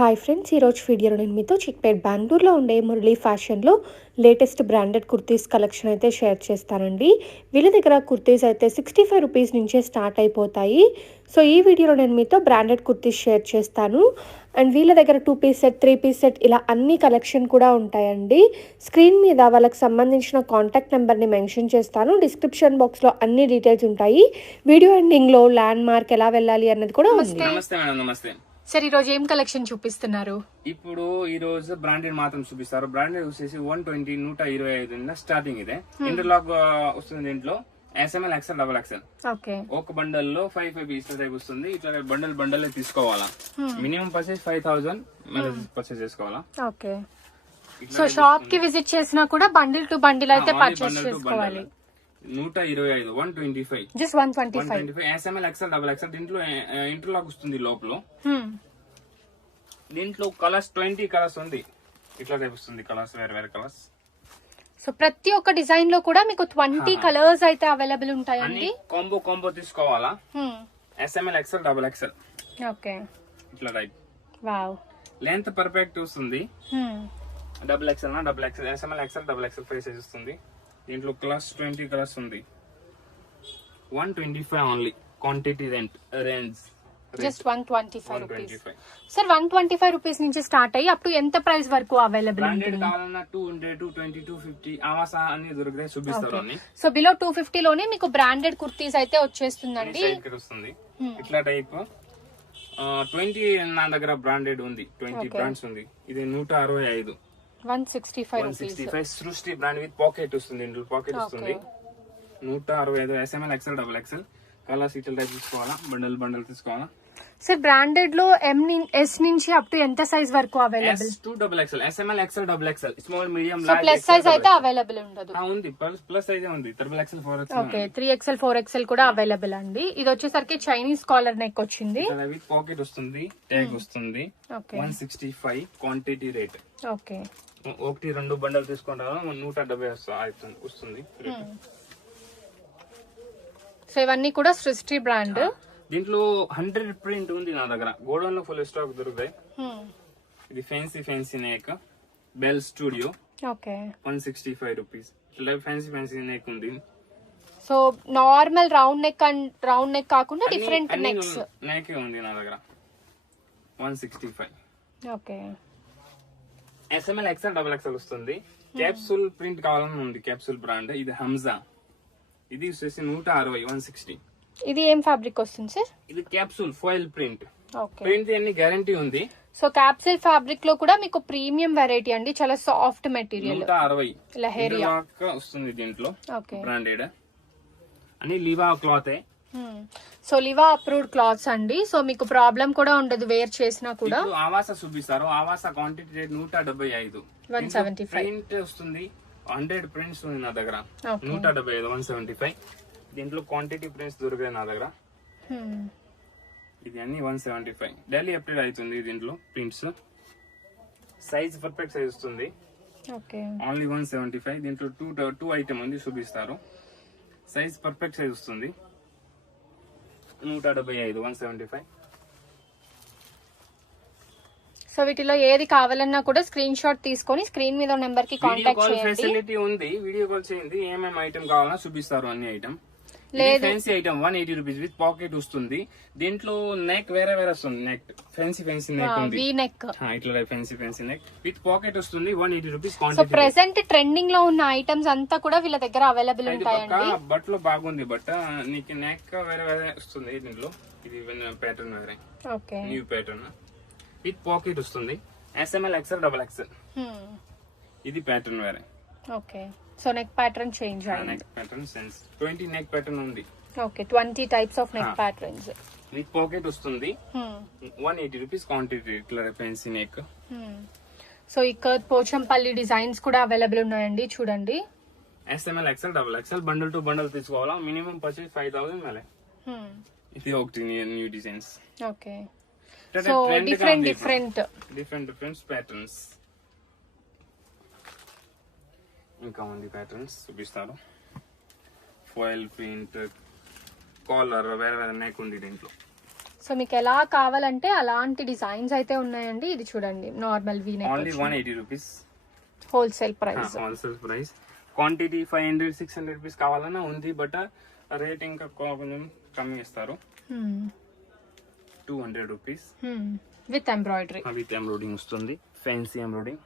Hi friends, ఈరోజు వీడియోలో నేను మీతో చిక్పేట్ బెంగళూరులో ఉండే మురళీ ఫ్యాషన్లో లేటెస్ట్ బ్రాండెడ్ కుర్తీస్ కలెక్షన్ అయితే షేర్ చేస్తానండి. వీళ్ళ దగ్గర కుర్తీస్ అయితే 65 రూపీస్ నుంచే స్టార్ట్ అయిపోతాయి. సో ఈ వీడియోలో నేను మీతో బ్రాండెడ్ కుర్తీస్ షేర్ చేస్తాను. అండ్ వీళ్ళ దగ్గర 2 పీస్ సెట్, 3 పీస్ సెట్ ఇలా అన్ని కలెక్షన్ కూడా ఉంటాయండి. స్క్రీన్ మీద వాళ్ళకి సంబంధించిన కాంటాక్ట్ నెంబర్ని మెన్షన్ చేస్తాను. డిస్క్రిప్షన్ బాక్స్లో అన్ని డీటెయిల్స్ ఉంటాయి. వీడియో ఎండింగ్లో ల్యాండ్ మార్క్ ఎలా వెళ్ళాలి అన్నది కూడా ఉంది. నమస్తే మేడం. నమస్తే సార్, ఈ రోజు ఏం కలెక్షన్ చూపిస్తున్నారు? ఇప్పుడు ఈ రోజు బ్రాండెడ్ మాత్రం చూపిస్తారు. బ్రాండెడ్ వచ్చేసి 120 125 స్టార్టింగ్ ఇదే. ఇంటర్లాక్ వస్తుంది దీంట్లో. SML XL double XL okay. ఒక బండల్ లో 5 పీసెస్ టైప్ వస్తుంది. ఇట్లా బండల్ తీసుకోవాలా. మినిమం పర్చేస్ 5000 పర్చేస్ చేసుకోవాలా. ఓకే. సో షాప్ కి విజిట్ చేసినా కూడా బండిల్ టు బండిల్ అయితే పర్చేస్ చేసుకోవాలి. 125 125 just 125 SML XL double XL. దీంట్లో ఇంటర్లాక్ వస్తుంది లోపల. దీంట్లో కలర్స్ 20 కలర్స్ ఉంది. ఇట్లా వస్తుంది కలర్స్, వేరే కలర్స్. సో ప్రతి ఒక్క డిజైన్ లో కూడా మీకు 20 కలర్స్ అయితే అవైలబుల్ ఉంటాయండి. కాంబో తీసుకోవాలా. SML XL double XL. Okay. ఇట్లా రైట్. వావ్. లెంత్ పర్ఫెక్ట్ వస్తుంది. Double XL SML XL double XL size వస్తుంది. దీంట్లో కలర్స్ 20 కలర్స్ ఉంది. 125 only. Quantity range just 125 rupees. Sir 125 rupees నుంచి స్టార్ట్ అయ్యి అప్ టు ఎంత ప్రైస్ వరకు అవైలబుల్ బ్రాండెడ్ కావాలన్నా 200 220 250 ఆవాసా అన్ని దొరుకుతాయి. చూపిస్తారు అన్ని. సో బిలో 250 లోనే మీకు బ్రాండెడ్ కుర్తీస్ అయితే వచ్చేస్తుందండి. వస్తుంది ఇట్లా టైప్. 20 నా దగ్గర బ్రాండెడ్ ఉంది. 20 బ్రాండ్స్ ఉంది. ఇది 165 165 సృష్టి బ్రాండ్ విత్ పాకెట్ వస్తుంది. ఇందులో పాకెట్ వస్తుంది. 165 SML XL double XL colours ఇట్లా టైప్ తీసుకోవాలా. బండల్ తీసుకోవాలా. సార్ బ్రాండెడ్ లో S నుంచి అప్ టు ఎంత సైజ్ వరకు available? S2 double XL SML XL double XL small medium large. Plus size అయితే అవైలబుల్ ఉండదు. ఉంది. ప్లస్ సైజ్ ఉంది. Triple XL 4XL. Okay. 3XL 4XL కూడా అవైలబుల్ అండి. ఇది వచ్చేసరికి చైనీస్ కాలర్ నెక్ వచ్చింది. విత్ పాకెట్ వస్తుంది. ట్యాగ్ వస్తుంది. 165 క్వాంటిటీ రేట్. ఓకే. 1-2 బండలు తీసుకుంటారు. 170 వస్తుంది. సో ఇవన్నీ కూడా సృష్టి బ్రాండ్. దీంట్లో 100 ప్రింట్ ఉంది నా దగ్గర. గోడౌన్ లో ఫుల్ స్టాక్ దొరుకుతాయి. ఇది fancy neck bell studio. Okay. 165 rupees. Fancy neck ఉంది. సో నార్మల్ రౌండ్ నెక్ కాకుండా డిఫరెంట్ నెక్స్ నెక్ ఉంది నా దగ్గర. 165. Okay. SML XL double XL వస్తుంది. క్యాప్సూల్ ప్రింట్ కావాలని ఉంది. Capsule brand. ఇది హంజా. ఇది వచ్చేసి 160 160. ఇది ఏం ఫ్యాబ్రిక్ వస్తుంది సార్? ఇది capsule foil print. Okay. Print అన్ని గ్యారంటీ ఉంది. సో క్యాప్సూల్ ఫ్యాబ్రిక్ లో కూడా మీకు ప్రీమియం వెరైటీ అండి. చాలా సాఫ్ట్ మెటీరియల్. 160 లహేరియా వస్తుంది దీంట్లో. ఓకే. బ్రాండెడ్ అని Liva cloth. So Liva approved clothes అండి. సో మీకు ప్రాబ్లం కూడా ఉండదు వేర్ చేసినా కూడా. ఆవాస చూపిస్తారు. ఆవాస క్వాంటిటీ రేట్ 175 175. ప్రింట్ వస్తుంది. 100 ప్రింట్స్ ఉంది నా దగ్గర. 175 175. దీంట్లో క్వాంటిటీ ప్రింట్స్ దొరికాయి నా దగ్గర. ఇది అన్ని 175. డైలీ అప్డేట్ అవుతుంది దీంట్లో ప్రింట్స్. సైజ్ పర్ఫెక్ట్ సైజ్ వస్తుంది. ఓన్లీ 175. దీంట్లో 2 ఐటమ్ ఉంది చూపిస్తారు. సైజ్ పర్ఫెక్ట్ సైజ్ వస్తుంది. 175 175. సో వీటిలో ఏది కావాలన్నా కూడా స్క్రీన్ షాట్ తీసుకొని స్క్రీన్ మీద నెంబర్ కి కాంటాక్ట్ చేయండి. ఫెసిలిటీ ఉంది. వీడియో కాల్ చేయండి. ఏమేమి ఐటమ్ కావాలన్నా చూపిస్తారు. అన్ని item. Fancy item 180 rupees with pocket వస్తుంది. దీంట్లో నెక్ వేరే వస్తుంది. నెక్ ఫ్యాన్సీ నెక్ ఉంది. ఇట్లా ఫ్యాన్సీ నెక్ విత్ పాకెట్ వస్తుంది. 180 రూపీస్. సో ప్రెసెంట్ ట్రెండింగ్ లో ఉన్న ఐటమ్స్ అంతా కూడా వీళ్ళ దగ్గర అవైలబుల్ ఉంటాయండి. బట్టలో బాగుంది. బట్ట నీకు నెక్ వేరే వస్తుంది. దీంట్లో ఇది ప్యాటర్న్ వేరే. న్యూ ప్యాటర్న్ విత్ పాకెట్ వస్తుంది. SML XL double XL. ఇది ప్యాటర్న్ వేరే. Okay. So neck pattern change అయ్యింది. Neck pattern sense 20 neck pattern ఉంది. Okay. 20 types of neck patterns with pocket వస్తుంది. 180 రూపీస్ క్వాంటిటీ. ఇట్లా ఫ్యాన్సీ నెక్. సో ఇక్కడ Pochampally designs కూడా available ఉన్నాయండి. చూడండి. SML XL double XL bundle to bundle తీసుకోవాలా. Minimum purchase 5000 మేలే. ఇది ఒకటి new designs. Okay. So different patterns ఇంకా ఉంది. ప్యాటర్న్స్ చూపిస్తారు. ఫాయిల్ ప్రింట్ కాలర్ వేరే నెక్ ఉంది దీంట్లో. సో మీకు ఎలా కావాలంటే అలాంటి డిజైన్స్ అయితే ఉన్నాయండి. ఇది చూడండి normal V neck only 180 rupees wholesale price. Wholesale price. Quantity 500-600 rupees కావాలన్నా ఉంది, బట్ రేట్ ఇంకా కొంచెం కమ్మి ఇస్తారు. 200 rupees with embroidery. With embroidering వస్తుంది, ఫ్యాన్సీ ఎంబ్రాయిడింగ్.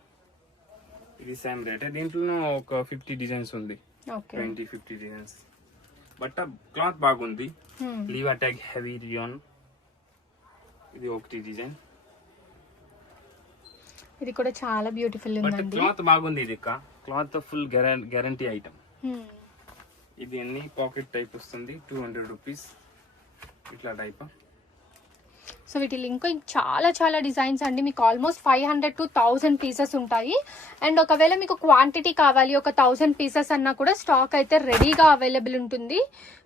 ఇది సేమ్ రేట్. దీంట్లో ఒక 50 డిజైన్స్ ఉంది, 20-50 డిజైన్స్. బట్ క్లాత్ బాగుంది. లీవా ట్యాగ్ హెవీ రియాన్. ఇది ఒకటి డిజైన్. ఇది కూడా చాలా బ్యూటిఫుల్ బట్ ఉందండి. క్లాత్ బాగుంది. ఇది క్లాత్ ఫుల్ గ్యారంటీ ఐటమ్. ఇది అన్ని పాకెట్ టైప్ వస్తుంది, 200 రూపీస్ ఇట్లా టైప్. సో వీటిలో ఇంకా చాలా చాలా డిజైన్స్ అండి. మీకు ఆల్మోస్ట్ 500 to 1000 పీసెస్ ఉంటాయి. అండ్ ఒకవేళ మీకు క్వాంటిటీ కావాలి ఒక 1000 పీసెస్ అన్నా కూడా స్టాక్ అయితే రెడీగా అవైలబుల్ ఉంటుంది.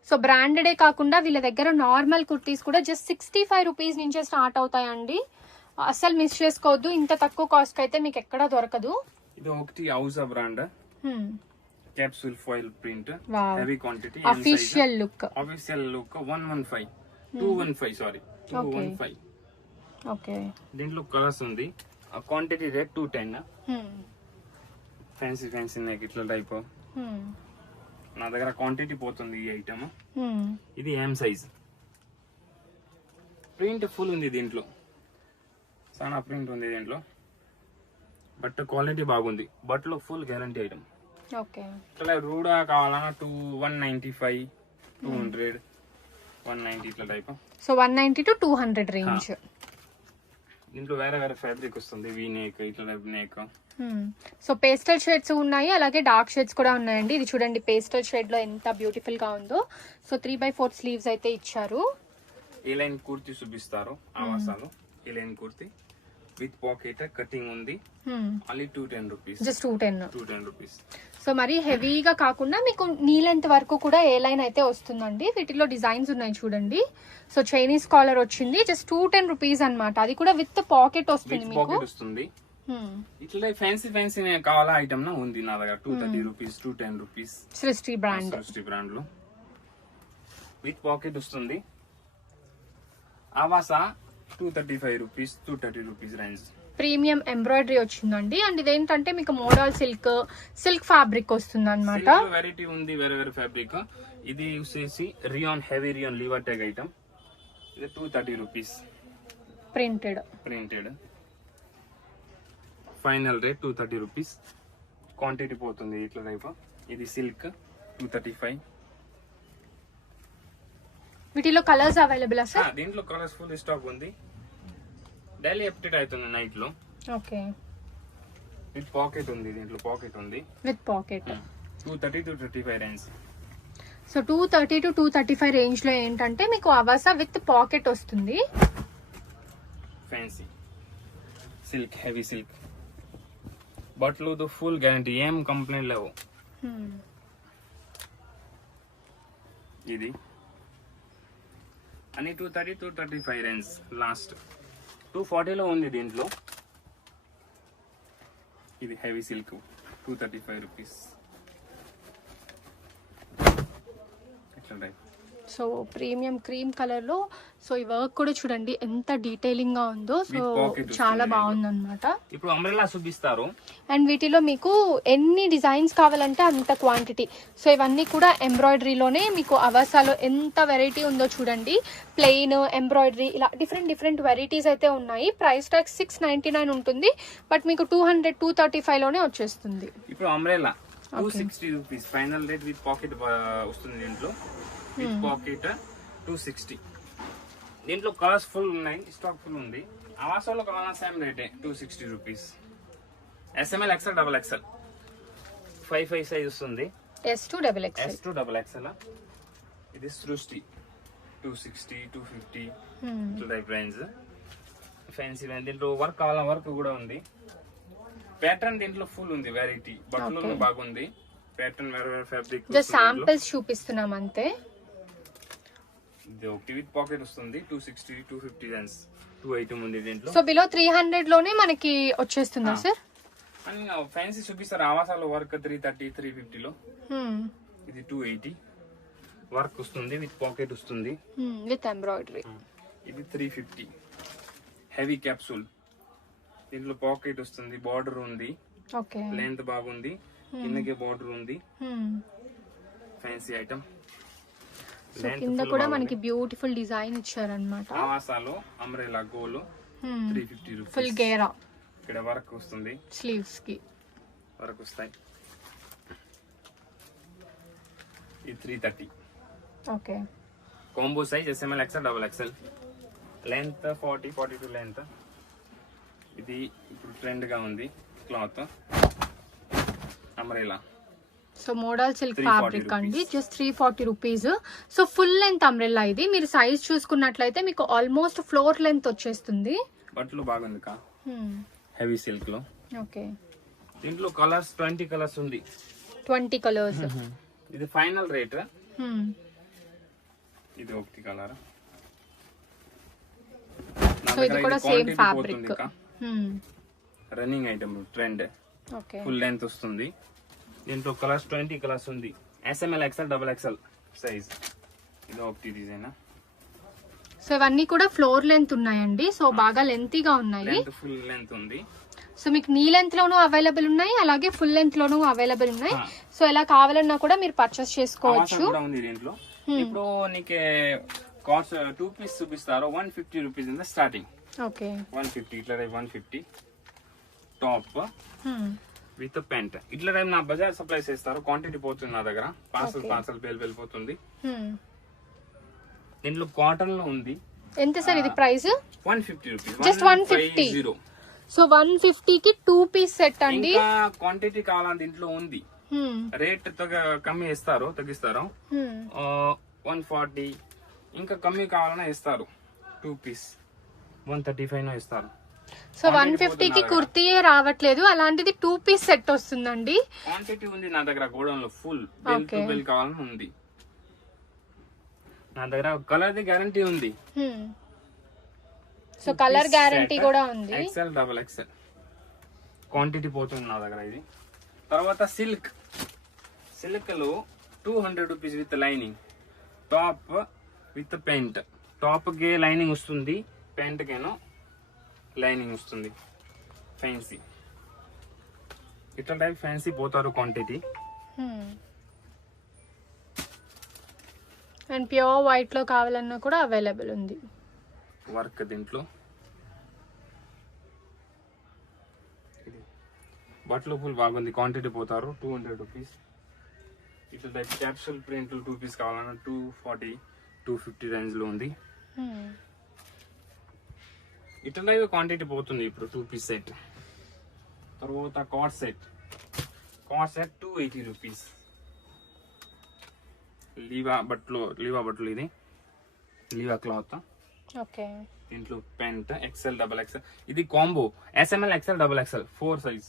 సో బ్రాండెడే కాకుండా వీళ్ళ దగ్గర నార్మల్ కుర్తీస్ కూడా జస్ట్ 65 రూపీస్ నుంచే స్టార్ట్ అవుతాయండి. అస్సలు మిస్ చేసుకోవద్దు. ఇంత తక్కువ కాస్ట్ అయితే మీకు ఎక్కడా దొరకదు. ఇది ఒకటి house brand capsule foil print, heavy quantity, official look. 115 215 sorry 215. Okay. దీంట్లో కలర్స్ ఉంది. Quantity rate 210. ఫ్యాన్సీ నెక్ ఇట్లా టైప్. నా దగ్గర క్వాంటిటీ పోతుంది ఈ ఐటమ్. ఇది ఎం సైజ్. ప్రింట్ ఫుల్ ఉంది దీంట్లో, చాలా ప్రింట్ ఉంది దీంట్లో. బట్ క్వాలిటీ బాగుంది. బట్లో ఫుల్ గ్యారంటీ ఐటమ్. ఓకే. ఇట్లా రూడా కావాలన్నా 195, 200, 190 ఇట్లా టైప్. So 190 to 200 range. దీంట్లో వేరే వేరే ఫ్యాబ్రిక్ వస్తుంది, వీ నెక్ ఇట్లా type neck. So pastel shades ఉన్నాయి, అలాగే డార్క్ షేడ్స్ కూడా ఉన్నాయండి. ఇది చూడండి పేస్టల్ షేడ్ లో ఎంత బ్యూటిఫుల్ గా ఉందో. సో 3/4 స్లీవ్స్ అయితే ఇచ్చారు. ఏ లైన్ కుర్తీ చూపిస్తారు ఆవాసాలు. A line kurti with pocket cutting ఉంది. Only 210 rupees. Just 210 rupees. So మరి హెవీగా కాకుండా మీకు నీ లెంత్ వరకు కూడా ఏ లైన్ అయితే వస్తుందండి. వీటిలో డిజైన్స్ ఉన్నాయి చూడండి. సో చైనీస్ కాలర్ వచ్చింది, జస్ట్ 210 రూపీస్ అన్నమాట. అది కూడా విత్ పాకెట్ వస్తుంది మీకు. పాకెట్ వస్తుంది. ఇట్లా ఫ్యాన్సీ కావాలా ఐటమ్ నా ఉంది నా దగ్గర. 230 రూపీస్, 210 రూపీస్. సృష్టి బ్రాండ్. సృష్టి బ్రాండ్ లో విత్ పాకెట్ వస్తుంది. Avaasa 235 rupees, 230 rupees range. Premium embroidery వచ్చిందండి. అండ్ ఇదేంటంటే మీకు మోడల్ సిల్క్ ఫ్యాబ్రిక్ వస్తుంది అనమాట. వెరైటీ ఉంది, వేరే వేరే ఫ్యాబ్రిక్. ఇది వచ్చేసి రియాన్, హెవీ రియాన్ లీవర్ ట్యాగ్ ఐటమ్. ఇది 230 rupees. Printed. Final rate 230 rupees. Quantity పోతుంది ఇట్లా టైప్. ఇది సిల్క్ 235. వీటిలో కలర్స్ అవైలబుల్ సార్? దీంట్లో కలర్స్ ఫుల్ స్టాక్ ఉంది. డైలీ అప్డేట్ అవుతుంది నైట్ లో. ఓకే. విత్ పాకెట్ ఉంది. దీంట్లో పాకెట్ ఉంది విత్ పాకెట్. 230 to 235 range. సో 230 to 235 రేంజ్ లో ఏంటంటే మీకు అవాసా విత్ పాకెట్ వస్తుంది. Fancy silk, heavy silk. బట్లు ఫుల్ గ్యారంటీ, ఏం కంప్లైంట్ లేవు. ఇది అని 230 to 235 రేంజ్. లాస్ట్ 240 లో ఉంది దీంట్లో. ఇది heavy silk 235 rupees. So premium cream colour లో. సో ఈ వర్క్ కూడా చూడండి ఎంత డీటెయిలింగ్ గా ఉందో. సో చాలా బాగుంది అనమాట. ఇప్పుడు అంబ్రెల్లా చూపిస్తారు. అండ్ వీటిలో మీకు ఎన్ని డిజైన్స్ కావాలంటే అంత క్వాంటిటీ. సో ఇవన్నీ కూడా ఎంబ్రాయిడరీలోనే మీకు అవాసాలో ఎంత వెరైటీ ఉందో చూడండి. ప్లెయిన్, ఎంబ్రాయిడరీ, ఇలా డిఫరెంట్ వెరైటీస్ అయితే ఉన్నాయి. ప్రైస్ ట్యాగ్ 699 ఉంటుంది. బట్ మీకు 200, 235 లోనే వచ్చేస్తుంది. ఇప్పుడు umbrella 260 rupees. Final rate with pocket వస్తుంది దీంట్లో. With pocket 260. దీంట్లో కలర్స్ ఫుల్ ఉన్నాయి, స్టాక్ ఫుల్ ఉంది. అవాసాలో కావాలన్నా సేమ్ రేటే 260 rupees. SML, XL, XXL 5 size వస్తుంది. S2 XXL. ఇది సృష్టి 260, 250 టైప్ రేంజ్. ఫ్యాన్సీ దీంట్లో వర్క్ కావాలా, వర్క్ కూడా ఉంది. ప్యాటర్న్ దీంట్లో ఫుల్ ఉంది, వెరైటీ. బట్టలు బాగుంది. ప్యాటర్న్ వేరే వేరే ఫ్యాబ్రిక్. జస్ట్ శాంపిల్స్ చూపిస్తున్నాం అంతే. ఇది ఒకటి విత్ పాకెట్ వస్తుంది. 260, 250 రేంజ్. 2 ఐటమ్ ఉంది దీంట్లో. సో బిలో 300 లోనే మనకి వచ్చేస్తుందా సార్? అని ఫ్యాన్సీ చూపిస్తారు. ఆవాసాలో వర్క్ 330, 350 లో. ఇది 280 వర్క్ వస్తుంది. విత్ పాకెట్ వస్తుంది. With embroidery. ఇది 350 హెవీ క్యాప్సూల్. దీంట్లో పాకెట్ వస్తుంది, బార్డర్ ఉంది, ఓకే లెంత్ బాగుంది, కిందకి బార్డర్ ఉంది. Fancy item. కింద కూడా మనకి బ్యూటిఫుల్ డిజైన్ ఇచ్చారన్నమాట. ఆవాసాలో అంబ్రెలా గోలు 350 రూపీస్. ఫుల్ గేరా. ఇక్కడ వర్క్ వస్తుంది, స్లీవ్స్ కి వర్క్ వస్తాయి. ఇది 330. Okay. Combo size SML XL XXL. Length 42 length. ఇది ఇప్పుడు ట్రెండ్ గా ఉంది cloth umbrella. So model silk fabric అండి, just 340 rupees. So full length umbrella ఇది. మీరు సైజ్ చూసుకున్నట్లయితే మీకు ఆల్మోస్ట్ ఫ్లోర్ లెంత్ వచ్చేస్తుంది. బట్టలు బాగుంది కా, హెవీ సిల్క్ లో. ఓకే. దీంట్లో కలర్స్ 20 కలర్స్ ఉంది. 20 కలర్స్. ఇది ఫైనల్ రేట్. ఇది ఒకటి కలర్. సో ఇది కూడా same fabric. Running item trend. Okay. Full length వస్తుంది. దీంట్లో కలర్స్ 20 కలర్స్ ఉంది. SML XL XXL size. ఇది ఒకటి డిజైన్. సో ఇవన్నీ కూడా ఫ్లోర్ లెంత్ ఉన్నాయండి. సో బాగా లెంతీగా ఉన్నాయి. ఫుల్ లెంత్ ఉంది. సో మీకు నీ లెంత్ లోనూ అవైలబుల్ ఉన్నాయి, అలాగే ఫుల్ లెంత్ లోనూ అవైలబుల్ ఉన్నాయి. సో ఎలా కావాలన్నా కూడా మీరు పర్చేస్ చేసుకోవచ్చు. దీంట్లో ఇప్పుడు నీకు కాస్ట్ 2 పీస్ చూపిస్తారు. 150 rupees in the starting. Okay. 150 ఇట్లా 150 టాప్ విత్ పెంట్. ఇట్లా టైం నా బజార్ సప్లై చేస్తారు. క్వాంటిటీ పోతుంది నా దగ్గర. పార్సల్ వెళ్ళిపోతుంది. దీంట్లో కాటన్ లో ఉంది. ఎంత సార్ ఇది ప్రైస్? 150 రూపీస్. జస్ట్ 150. సో 150 కి 2 పీస్ సెట్ అండి. క్వాంటిటీ కావాలని దీంట్లో ఉంది. రేట్ కమ్మి ఇస్తారు, తగ్గిస్తారు. 140 ఇంకా కమ్మి కావాలన్నా ఇస్తారు. 2 పీస్ 135 ఇస్తారు. సో 150 కి కుర్తీయే రావట్లేదు, అలాంటిది 2 పీస్ సెట్ వస్తుందండి. క్వాంటిటీ ఉంది నా దగ్గర. గోడౌన్ లో ఫుల్ బిల్ టు బిల్ కావాలని ఉంది నా దగ్గర. కలర్ ది గ్యారంటీ ఉంది. సో కలర్ గ్యారంటీ కూడా ఉంది. XL XXL క్వాంటిటీ పోతుంది నా దగ్గర. ఇది తర్వాత సిల్క్. సిల్క్ లో 200 rupees with lining. Top with paint. Top కి లైనింగ్ వస్తుంది, పెయింట్ కేనో లైనింగ్ వస్తుంది. ఫ్యాన్సీ ఇట్లా టైప్ ఫ్యాన్సీ పోతారు క్వాంటిటీ. అండ్ ప్యూర్ వైట్ లో కావాలన్నా కూడా అవైలబుల్ ఉంది. వర్క్ దీంట్లో బట్టలు ఫుల్ బాగుంది. క్వాంటిటీ పోతారు. 200 రూపీస్. ఇట్లా క్యాప్సూల్ ప్రింట్ 2 పీస్ కావాలన్నా 240 250 రేంజ్ లో ఉంది. ఇట్లా క్వాంటిటీ పోతుంది ఇప్పుడు 2 పీస్ సెట్. తర్వాత కార్డ్ సెట్. 280 రూపీస్. లీవా బట్టలు ఇది లీవా క్లాత్. ఓకే. దీంట్లో పెంట్ XL XXL. ఇది combo SML XL XXL 4 size.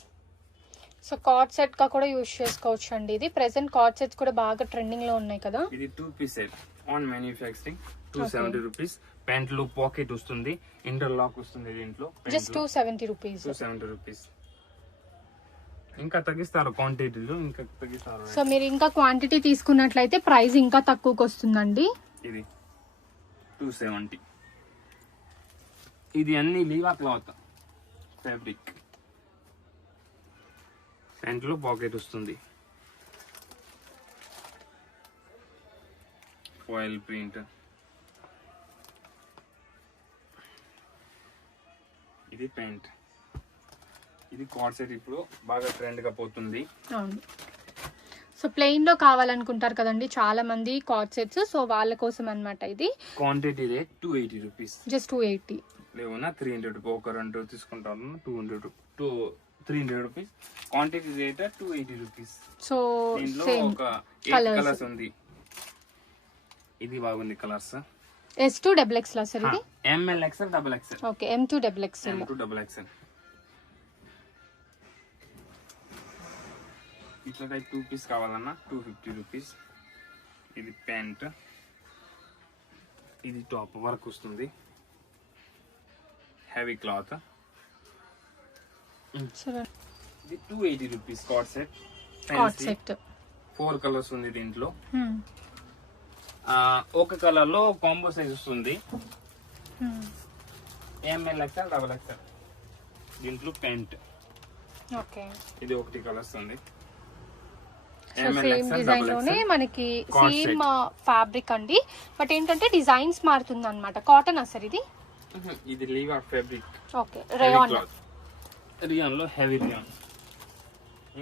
So card set గా కూడా యూజ్ చేసుకోవచ్చు అండి. ఇది ప్రెసెంట్ కార్డ్ సెట్స్ కూడా బాగా ట్రెండింగ్ లో ఉన్నాయి కదా. ఇది 2 piece set on manufacturing. 270 rupees. Pant లో పాకెట్ వస్తుంది, ఇంటర్లాక్ వస్తుంది. దీంట్లో జస్ట్ 270 రూపీస్. 270 రూపీస్. ఇంకా తగ్గిస్తారు క్వాంటిటీలో, ఇంకా తగ్గిస్తారు. సో మీరు ఇంకా క్వాంటిటీ తీసుకున్నట్లయితే ప్రైస్ ఇంకా తక్కువకి వస్తుందండి. ఇది 270. ఇది అన్ని లీవా క్లాత్ ఫ్యాబ్రిక్. ప్యాంట్ లో పాకెట్ వస్తుంది. Foil print. ఇది ప్యాంట్. ఇది కార్డ్ సెట్ ఇప్పుడు బాగా ట్రెండ్ గా పోతుంది. అవును. సో ప్లెయిన్ లో కావాలనుకుంటారు కదండి చాలా మంది కార్డ్ సెట్స్. సో వాళ్ళ కోసం అన్నమాట ఇది. Quantity rate 280 rupees. Just 280. లేవునా 300 rupees. ఒక 2 తీసుకుంటాను 300 rupees. Quantity rate 280 rupees. So దీంట్లో సేమ్ ఒక 8 కలర్స్ ఉంది. ఇది బాగుంది కలర్స్. S2 XXL సార్ ఇది. ML XL XXL. Okay. M2 XXL. M2 XXL. ఇట్లా టైప్ 2 పీస్ కావాలన్నా 250 రూపీస్. ఇది ప్యాంట్. ఇది టాప్ వర్క్ వస్తుంది, హెవీ క్లాత్. ఇది 280 rupees card set. Card set 4 colours ఉంది దీంట్లో. ఒక కలర్ లో కాంబో సైజ్ వస్తుంది. ML XL double XL. దీంట్లో పెయింట్ ఓకే. ఇది ఒకటి కలర్స్ ఉంది. సేమ్ డిజైన్ లోనే మనకి సేమ్ ఫ్యాబ్రిక్ అండి, బట్ ఏంటంటే డిజైన్స్ మారుతుంది అనమాట. కాటన్ సార్ ఇది? ఇది లీవా ఫ్యాబ్రిక్. ఓకే. రేయాన్. రియాన్ లో హెవీ రియాన్.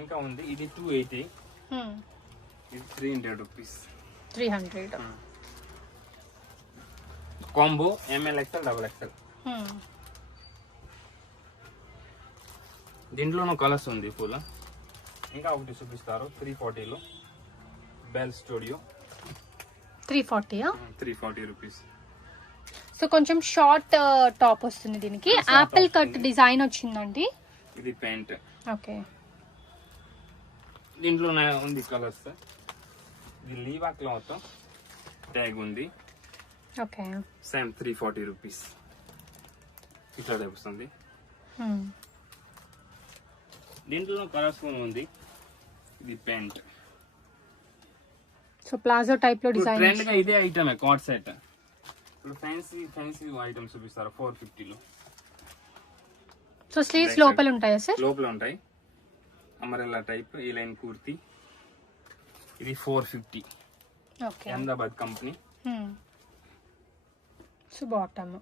ఇంకా ఉంది ఇది 280. ఇది 300 rupees. 300 combo ML XL double XL. దీంట్లోనూ కలర్స్ ఉంది ఫుల్. ఇంకా ఒకటి చూపిస్తారు 340లో బెల్ స్టూడియో. 340 రూపీస్. సో కొంచెం షార్ట్ టాప్ వస్తుంది దీనికి. యాపిల్ కట్ డిజైన్ వచ్చిందండి. ఇది పెయింట్. ఓకే. దీంట్లో ఉంది కలర్స్. ఇది లీవా క్లాత్ ట్యాగ్ ఉంది. ఓకే. Same 340 rupees. ఇట్లా టైప్ వస్తుంది. దీంట్లో కలర్స్ ఉంది. ఇది పెయింట్. సో ప్లాజో టైప్ లో డిజైన్. ట్రెండ్ గా ఇదే ఐటమ్ కార్డ్ సెట్. ఇప్పుడు ఫ్యాన్సీ ఐటమ్స్ చూపిస్తారు 450లో. సో స్లీవ్స్ లోపల ఉంటాయా సార్? లోపల ఉంటాయి. అమరెల్లా టైప్ ఈ లైన్ కుర్తి. ఇది 450. Okay. Ahmedabad company. So bottom.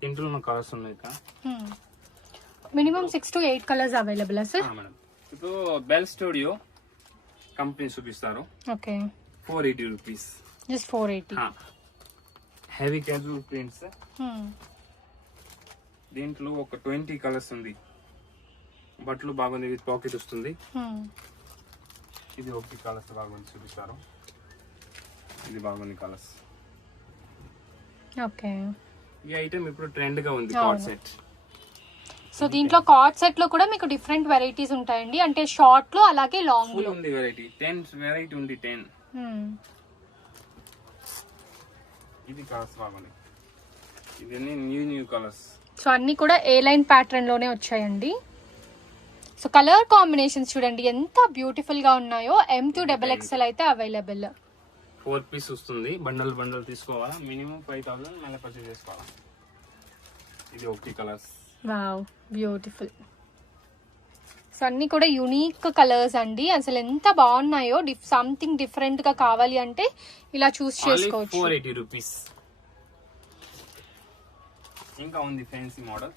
దీంట్లో కలర్స్ ఉన్నాయి. Minimum 6 to 8 colours available sir? Madam. ఇప్పుడు బెల్ స్టూడియో కంపెనీ చూపిస్తారు. Okay. 480 rupees. Just 480. Heavy casual prints. దీంట్లో ఒక 20 కలర్స్ ఉంది. బట్టలు బాగుంది, విత్ పాకెట్ వస్తుంది. ఇది ఒకటి కలర్స్ బాగుంది చూపిస్తారు. ఇది బాగుంది కలర్స్. ఓకే. ఈ ఐటమ్ ఇప్పుడు ట్రెండ్ గా ఉంది కార్డ్ సెట్. సో దీంట్లో కార్డ్ సెట్ లో కూడా మీకు డిఫరెంట్ వెరైటీస్ ఉంటాయండి, అంటే షార్ట్ లో అలాగే లాంగ్ లో ఉంది వెరైటీ. 10 వెరైటీ ఉంది. 10. ఇది కలర్స్ బాగుంది. ఇవన్నీ న్యూ కలర్స్. సో అన్ని కూడా ఏ లైన్ ప్యాటర్న్ లోనే వచ్చాయండి. సో కలర్ కాంబినేషన్స్ చూడండి ఎంత బ్యూటిఫుల్ గా ఉన్నాయో. M2XXL అయితే అవైలబుల్. 4 పీస్ వస్తుంది. బండల్ తీసుకోవాలా. మినిమం 5000 మళ్ళీ పర్చేస్ చేసుకోవాలా. ఇది ఒకటి కలర్స్. Wow, beautiful. సో అన్ని కూడా యూనిక్ కలర్స్ అండి, అసలు ఎంత బాగున్నాయో. సంథింగ్ డిఫరెంట్ గా కావాలి అంటే ఇలా చూస్ చేసుకోవచ్చు. 480 రూపీస్. ఇంకా ఉంది ఫ్యాన్సీ మోడల్.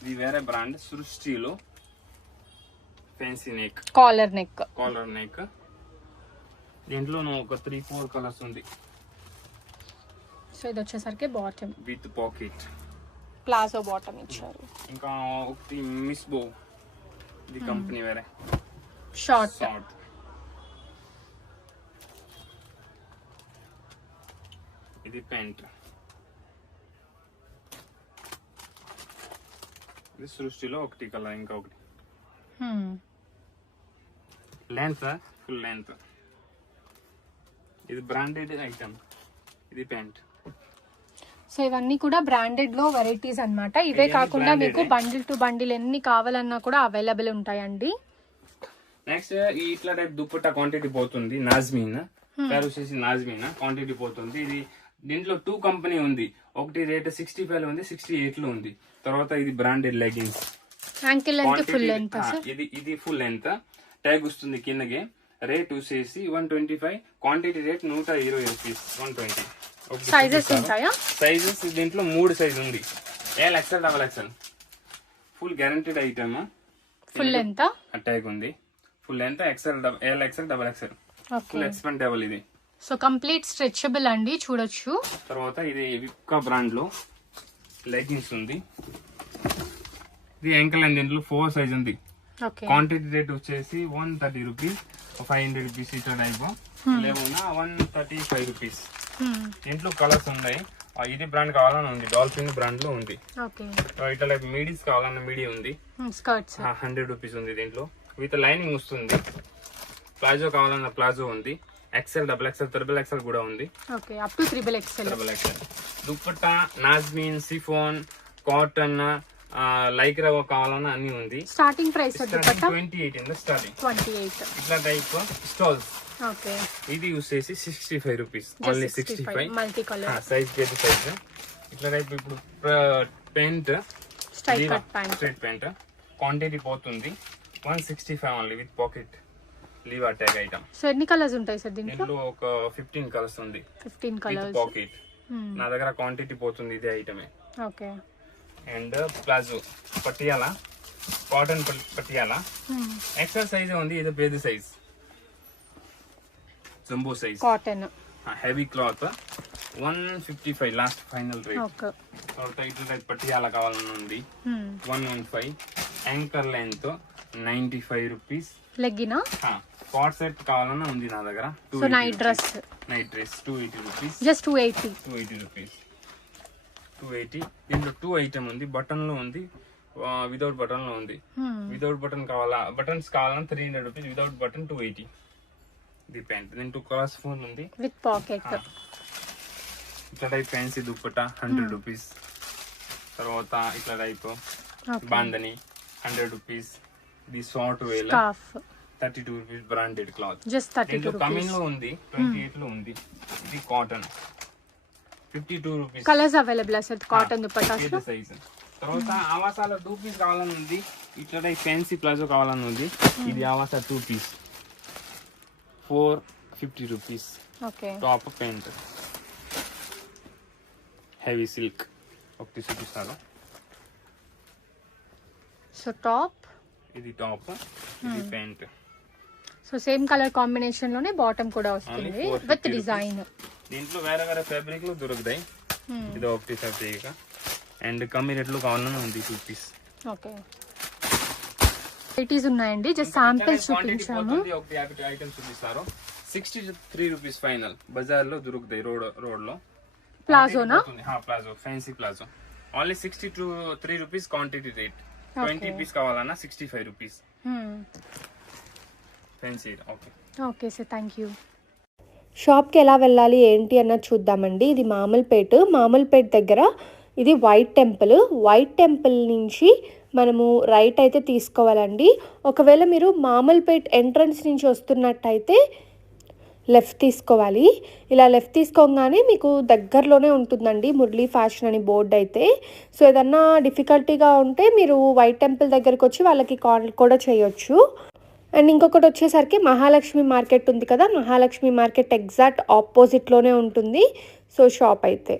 ఇది వేరే బ్రాండ్ సృష్టిలో. Fancy neck, collar neck. దీంట్లో ఒక 3-4 కలర్స్ ఉంది. సో ఇది వచ్చేసరికి bottom with pocket. Palazzo bottom ఇచ్చారు. ఇంకా ఒకటి మిస్ బో. ఇది కంపెనీ వేరే. షార్ట్. ఇది ప్యాంట్. ఇది సృష్టిలో ఒకటి కలర్. ఇంకా ఒకటి లెంత్, ఫుల్ లెంత్. ఇది బ్రాండెడ్ ఐటమ్. ఇది ప్యాంట్. సో ఇవన్నీ కూడా బ్రాండెడ్ లో వెరైటీస్ అన్నమాట. ఇవే కాకుండా మీకు బండిల్ టు బండిల్ ఎన్ని కావాలన్నా కూడా అవైలబుల్ ఉంటాయండి. నెక్స్ట్ ఇట్లా టైప్ దుప్పట్టా క్వాంటిటీ పోతుంది. నాజ్మీన్ పేరు వచ్చేసి నాజ్మీన్ క్వాంటిటీ పోతుంది. ఇది దీంట్లో 2 కంపెనీ ఉంది. ఒకటి రేట్ 65 ఉంది, 68 లో ఉంది. తర్వాత ఇది branded leggings. Ankle length, full length. ఇది ఫుల్ లెంత్. ట్యాగ్ వస్తుంది కిందకి. రేట్ వచ్చేసి 125. Quantity rate 120 rupees. 120. సైజెస్ ఉంటాయా? సైజెస్ దీంట్లో 3 సైజ్ ఉంది. XL, XXL. Full guaranteed item. Full length tag ఉంది. Full length XL, XXL. Full expendable ఇది. సో కంప్లీట్ స్ట్రెచబుల్ అండి, చూడొచ్చు. తర్వాత ఇది విప్కా బ్రాండ్ లో లెగ్గిన్స్ ఉంది. ఇది యాంకిల్ అండ్ దీంట్లో 4 సైజ్ ఉంది. క్వాంటిటీ రేట్ వచ్చేసి 130 రూపీస్. 500 రూపీస్ ఇట్లా టైప్. లేవున్నా 135 రూపీస్. దీంట్లో కలర్స్ ఉన్నాయి. ఇది బ్రాండ్ కావాలని ఉంది. డాల్ఫిన్ బ్రాండ్ లో ఉంది. ఇట్లా లైక్ మీడియస్ కావాలన్న మీడియం ఉంది. 100 రూపీస్ ఉంది. దీంట్లో విత్ లైనింగ్ వస్తుంది. ప్లాజో కావాలన్న ప్లాజో ఉంది. XL, XXL, XXL కూడా ఉంది. Up to XXL. Dupatta, Nazmeen, సిఫోన్, cotton, Lycra కావాలన్నా అన్ని ఉంది. Starting price 28 starting. 28 ఇట్లా టైప్ స్టాల్స్. ఓకే. ఇది యూస్ చేసి 65 rupees. Only 65. Multi colour size. ఇట్లా టైప్ ఇప్పుడు paint straight cut pant. Straight paint quantity పోతుంది 165 only with pocket leave attack item. So ఎన్ని కలర్స్ ఉంటాయి సార్ దీంట్లో? దీంట్లో ఒక 15 కలర్స్ ఉంది 15 విత్ కలర్స్. పాకెట్. నా దగ్గర క్వాంటిటీ పోతుంది ఇదే ఐటమే. Okay. And palazzo Patiala cotton Patiala XL size ఉంది, ఇది పెద్ద size jumbo size cotton heavy cloth 155 last final rate. Okay. తర్వాత ఇట్లా పటియాలా కావాలని ఉంది 115 యాంకర్ లెంత్ 95 రూపీస్. లెగ్గినా కాట్ సెట్ కావాలన్నా ఉంది నా దగ్గర. So night dress 280 rupees. Just 280 rupees 280. దీంట్లో 2 ఐటమ్ ఉంది, బటన్ లో ఉంది, వితౌట్ బటన్ లో ఉంది. వితౌట్ బటన్ కావాలా, బటన్స్ కావాలన్నా 300 రూపీస్, వితౌట్ బటన్ 280. ఇది ప్యాంట్. దీని 2 కలర్స్ ఫోన్ ఉంది విత్ పాకెట్. ఇట్లా టైప్ ఫ్యాన్సీ దుప్పట 100 రూపీస్. తర్వాత ఇట్లా టైప్ బాందని 100 రూపీస్. ఇది షార్ట్ వేల scarf 32 rupees branded cloth. Just 32 coming rupees. లో ఉంది 28 లో ఉంది. ఇది cotton 52 rupees. Colours available sir cotton dupattas లో. సైజ్. తర్వాత ఆవాసాల 2 పీస్ కావాలని ఉంది. ఇట్లా టైప్ ఫ్యాన్సీ ప్లాజో కావాలని ఉంది. ఇది ఆవాసా 2 piece 450 rupees. Okay. Top paint heavy silk ఒకటి చూపిస్తాను. సో టాప్, ఇది టాప్, ఇది pant. So same colour combination లోనే బాటమ్ కూడా వస్తుంది విత్ డిజైన్. దీంట్లో వేరే వేరే ఫ్యాబ్రిక్ లో దొరుకుతాయి. ఇది ఒకటి ఫ్యాబ్రిక్. అండ్ కమ్మి రేట్లు కావాలని ఉంది 2 పీస్. ఓకే. వెరైటీస్ ఉన్నాయండి, జస్ట్ శాంపిల్స్ చూపించాము. ఒకటి ఐటమ్ చూపిస్తారు 63 రూపీస్ ఫైనల్. బజార్ లో దొరుకుతాయి రోడ్ లో. ప్లాజోనా? Palazzo fancy palazzo only 63 rupees quantity rate. 20 pieces కావాలన్నా 65 rupees fancy. Okay okay sir, thank you. షాప్కి ఎలా వెళ్ళాలి ఏంటి అన్నది చూద్దామండి. ఇది మామూలుపేట్ దగ్గర ఇది వైట్ టెంపుల్ నుంచి మనము రైట్ అయితే తీసుకోవాలండి. ఒకవేళ మీరు మామూలుపేట్ ఎంట్రన్స్ నుంచి వస్తున్నట్టయితే లెఫ్ట్ తీసుకోవాలి. ఇలా లెఫ్ట్ తీసుకోగానే మీకు దగ్గరలోనే ఉంటుందండి మురళీ ఫ్యాషన్ అని బోర్డు అయితే. సో ఏదన్నా డిఫికల్టీగా ఉంటే మీరు వైట్ టెంపుల్ దగ్గరికి వచ్చి వాళ్ళకి కాల్ కూడా చేయొచ్చు. అండ్ ఇంకొకటి వచ్చేసరికి మహాలక్ష్మి మార్కెట్ ఉంది కదా, మహాలక్ష్మి మార్కెట్ ఎగ్జాక్ట్ ఆపోజిట్లోనే ఉంటుంది సో షాప్ అయితే.